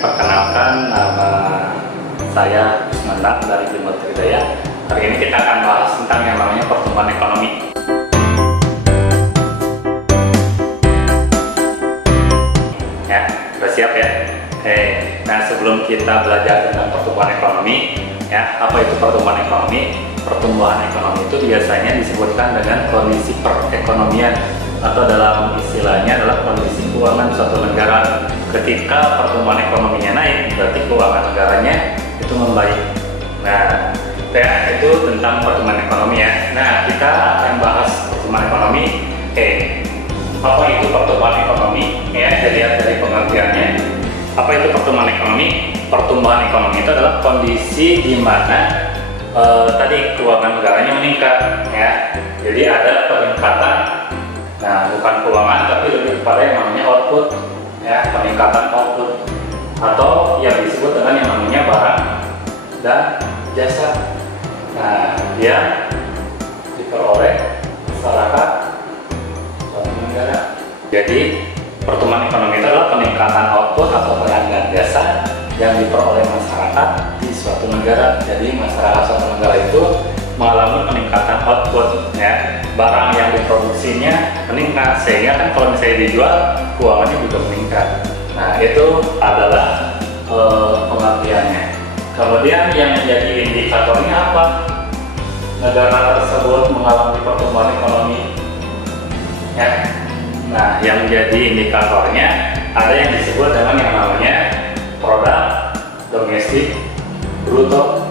Perkenalkan, nama saya Usmandak dari Jember Tridaya. Hari ini kita akan bahas tentang yang namanya pertumbuhan ekonomi. Ya, sudah siap ya? Oke. Nah, sebelum kita belajar tentang pertumbuhan ekonomi, ya, apa itu pertumbuhan ekonomi? Pertumbuhan ekonomi itu biasanya disebutkan dengan kondisi perekonomian, atau dalam istilahnya adalah kondisi keuangan suatu negara. Ketika pertumbuhan ekonominya naik, berarti keuangan negaranya itu membaik. Nah, itu tentang pertumbuhan ekonomi ya. Nah, kita akan bahas pertumbuhan ekonomi. Oke, apa itu pertumbuhan ekonomi? Ya, dilihat dari pengertiannya. Apa itu pertumbuhan ekonomi? Pertumbuhan ekonomi itu adalah kondisi di mana tadi keuangan negaranya meningkat, ya. Jadi ada peningkatan. Nah, bukan keuangan, tapi lebih kepada yang namanya output, ya, peningkatan output, atau yang disebut dengan yang namanya barang dan jasa. Nah, dia diperoleh masyarakat suatu negara. Jadi, pertumbuhan ekonomi itu adalah peningkatan output atau barang dan jasa yang diperoleh masyarakat di suatu negara. Jadi, masyarakat suatu negara itu mengalami peningkatan output, ya, barang yang diproduksinya meningkat, sehingga kan kalau misalnya dijual keuangannya juga meningkat. Nah, itu adalah pengertiannya. Kemudian yang menjadi indikatornya apa? Negara tersebut mengalami pertumbuhan ekonomi, ya. Nah, yang menjadi indikatornya ada yang disebut dengan yang namanya produk domestik bruto.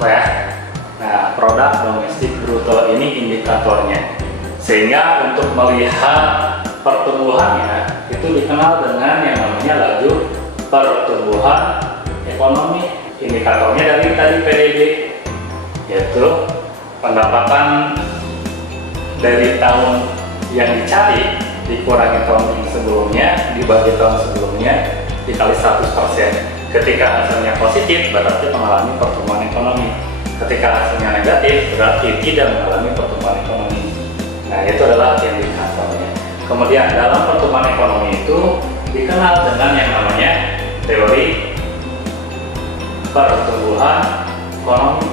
Ya. Nah, produk domestik bruto ini indikatornya. Sehingga untuk melihat pertumbuhannya itu dikenal dengan yang namanya laju pertumbuhan ekonomi. Indikatornya dari tadi PDB, yaitu pendapatan dari tahun yang dicari dikurangi tahun yang sebelumnya dibagi tahun sebelumnya dikali 100%. Ketika hasilnya positif berarti mengalami pertumbuhan ekonomi. Ketika hasilnya negatif berarti tidak mengalami pertumbuhan ekonomi. Nah, itu adalah indikatornya. Kemudian dalam pertumbuhan ekonomi itu dikenal dengan yang namanya teori pertumbuhan ekonomi.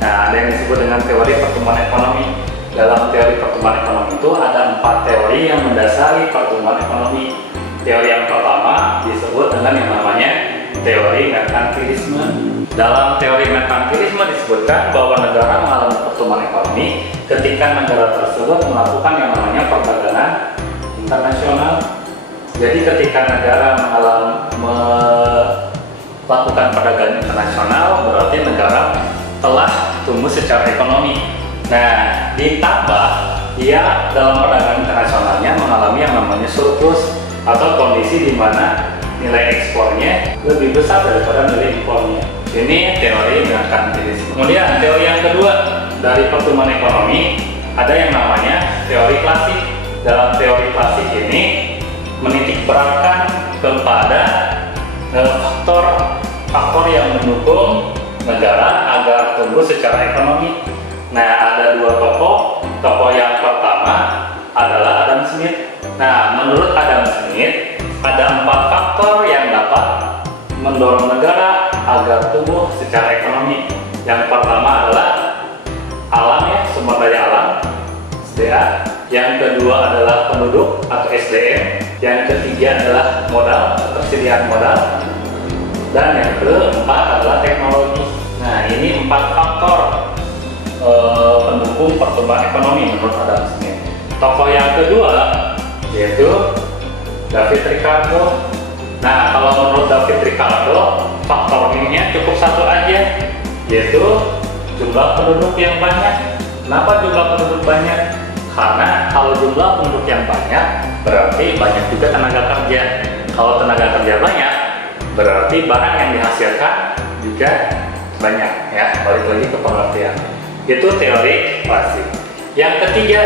Nah, ada yang disebut dengan teori pertumbuhan ekonomi. Dalam teori pertumbuhan ekonomi itu ada 4 teori yang mendasari pertumbuhan ekonomi. Teori yang pertama disebut dengan yang namanya teori merkantilisme. Dalam teori merkantilisme disebutkan bahwa negara mengalami pertumbuhan ekonomi ketika negara tersebut melakukan yang namanya perdagangan internasional. Jadi ketika negara melakukan perdagangan internasional berarti negara telah tumbuh secara ekonomi. Nah, ditambah dia dalam perdagangan internasionalnya mengalami yang namanya surplus atau kondisi di mana nilai ekspornya lebih besar daripada nilai impornya. Ini teori merkantilisme. Kemudian teori yang kedua dari pertumbuhan ekonomi ada yang namanya teori klasik. Dalam teori klasik ini menitik beratkan kepada faktor yang mendukung negara agar tumbuh secara ekonomi. Nah, ada 2 tokoh. Tokoh yang pertama adalah Adam Smith. Nah, menurut Adam Smith ada 4 faktor yang dapat mendorong negara agar tumbuh secara ekonomi. Yang pertama adalah alam, ya, sumber daya alam, SDA. Yang kedua adalah penduduk atau SDM. Yang ketiga adalah modal, ketersediaan modal. Dan yang keempat adalah teknologi. Nah, ini 4 faktor pendukung pertumbuhan ekonomi menurut Adam Smith. Tokoh yang kedua yaitu David Ricardo. Nah, kalau menurut David Ricardo, faktornya cukup satu aja, yaitu jumlah penduduk yang banyak. Kenapa jumlah penduduk banyak? Karena kalau jumlah penduduk yang banyak, berarti banyak juga tenaga kerja. Kalau tenaga kerja banyak, berarti barang yang dihasilkan juga banyak, ya. Balik lagi ke pengertian. Itu teori klasik. Yang ketiga,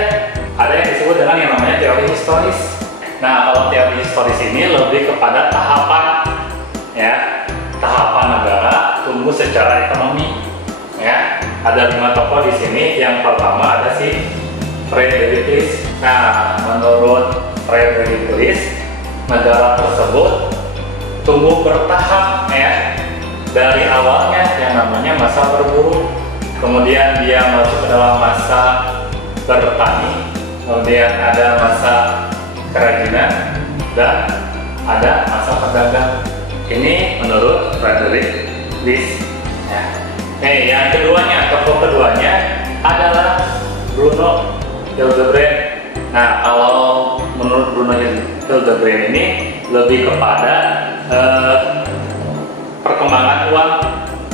ada yang disebut dengan yang namanya teori historis. Nah, kalau teori historis ini lebih kepada tahapan, ya, tahapan negara tumbuh secara ekonomi, ya. Ada 5 tokoh di sini. Yang pertama ada si Frederick List. Nah, menurut Frederick List, negara tersebut tumbuh bertahap ya, dari awalnya yang namanya masa berburu, kemudian dia masuk ke dalam masa bertani, kemudian ada masa kerajinan, dan ada masa pedagang. Ini menurut Frederick List ya. Yang keduanya, tokoh keduanya adalah Bruno Hildebrand. Nah, kalau menurut Bruno Hildebrand ini lebih kepada perkembangan uang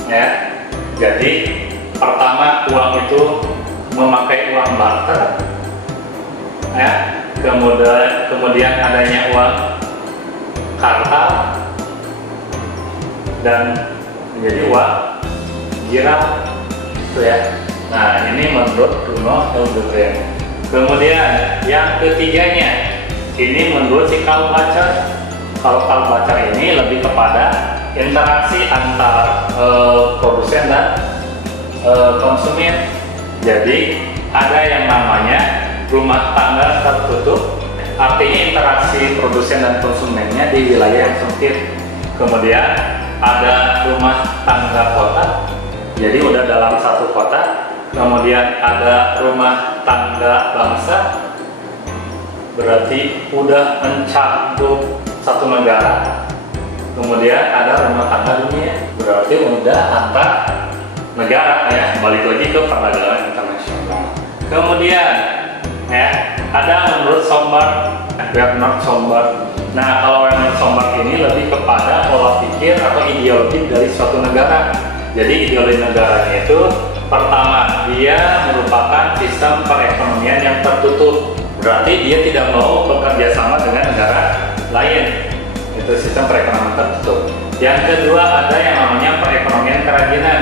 ya. Jadi pertama, uang itu memakai uang barter ya, kemudian adanya uang kartal dan menjadi uang girang itu ya. Nah, ini menurut Bruno Hildebrand. Kemudian yang ketiganya, ini menurut si Karl Bacher. Kalau Karl Bacher ini lebih kepada interaksi antar produsen dan konsumen. Jadi ada yang namanya rumah tangga tertutup, artinya interaksi produsen dan konsumennya di wilayah yang sempit. Kemudian ada rumah tangga kota, jadi udah dalam satu kota. Kemudian ada rumah tangga bangsa, berarti udah mencakup satu negara. Kemudian ada rumah tangga dunia, berarti udah antar negara ya, balik lagi ke perdagangan internasional. Kemudian ya, ada menurut Bernard Sombart. Nah, kalau Bernard Sombart ini lebih kepada pola pikir atau ideologi dari suatu negara. Jadi ideologi negaranya itu, pertama, dia merupakan sistem perekonomian yang tertutup. Berarti dia tidak mau bekerja sama dengan negara lain. Itu sistem perekonomian tertutup. Yang kedua, ada yang namanya perekonomian kerajinan.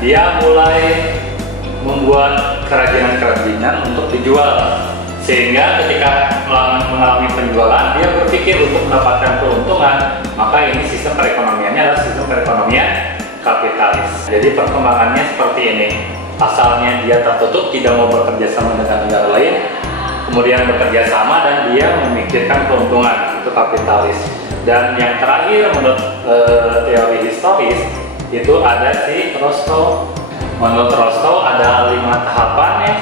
Dia mulai membuat kerajinan-kerajinan untuk dijual, sehingga ketika mengalami penjualan dia berpikir untuk mendapatkan keuntungan. Maka ini sistem perekonomiannya adalah sistem perekonomian kapitalis. Jadi perkembangannya seperti ini. Asalnya dia tertutup, tidak mau bekerja sama dengan negara lain, kemudian bekerja sama dan dia memikirkan keuntungan, itu kapitalis. Dan yang terakhir menurut teori historis itu ada si Rostow. Menurut Rostow ada 5 tahapan ya,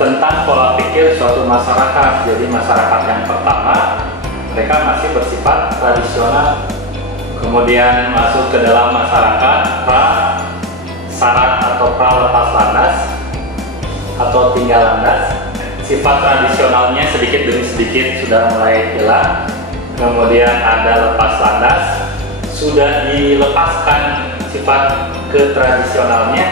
tentang pola pikir suatu masyarakat. Jadi masyarakat yang pertama, mereka masih bersifat tradisional. Kemudian masuk ke dalam masyarakat pra-syarat atau pra-lepas landas atau tinggal landas. Sifat tradisionalnya sedikit demi sedikit sudah mulai hilang. Kemudian ada lepas landas, sudah dilepaskan sifat ketradisionalnya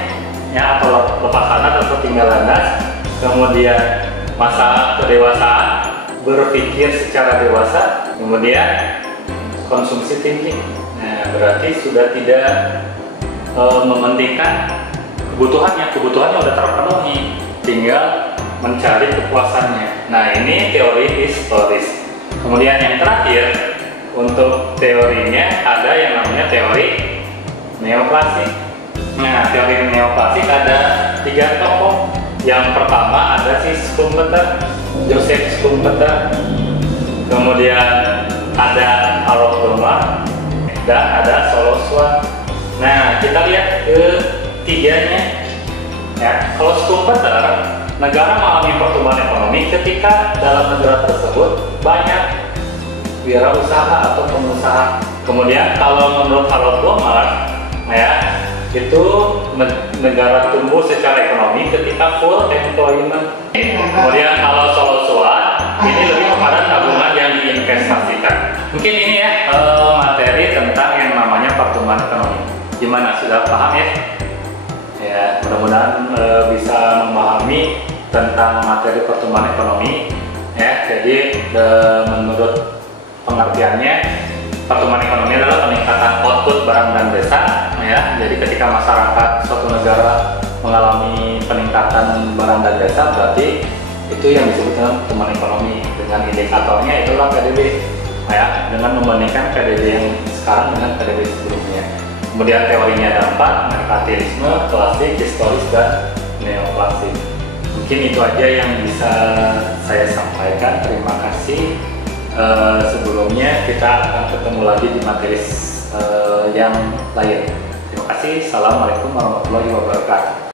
ya, atau lepas landas atau tinggal landas. Kemudian masa kedewasaan, berpikir secara dewasa. Kemudian konsumsi tinggi. Nah, berarti sudah tidak mementingkan kebutuhannya udah terpenuhi, tinggal mencari kepuasannya. Nah, ini teori historis. Kemudian yang terakhir untuk teorinya ada yang namanya teori neoklasik. Nah, teori neoklasik ada 3 tokoh. Yang pertama ada si Schumpeter, Joseph Schumpeter. Kemudian ada Harold Blomer dan ada Solo Schwartz. Nah, kita lihat ketiganya ya. Kalau Schumpeter, negara mengalami pertumbuhan ekonomi ketika dalam negara tersebut banyak wirausaha atau pengusaha. Kemudian kalau menurut Harold Blomer ya, itu negara tumbuh secara ekonomi ketika full employment. Kemudian kalau Solo Schwartz ini lebih kepada tabungan yang diinvestasikan. Mungkin ini ya materi tentang yang namanya pertumbuhan ekonomi. Gimana, sudah paham ya? Ya, mudah-mudahan bisa memahami tentang materi pertumbuhan ekonomi ya. Jadi menurut pengertiannya, pertumbuhan ekonomi adalah peningkatan output barang dan jasa ya. Jadi ketika masyarakat suatu negara mengalami peningkatan barang dan jasa, berarti itu yang disebut dengan pertumbuhan ekonomi. Dengan indikatornya itulah PDB ya, dengan membandingkan PDB yang sekarang dengan PDB sebelumnya. Kemudian teorinya ada 4, merkantilisme, klasik, historis, dan neoklasik. Mungkin itu aja yang bisa saya sampaikan. Terima kasih. sebelumnya kita akan ketemu lagi di materi yang lain. Terima kasih. Assalamualaikum warahmatullahi wabarakatuh.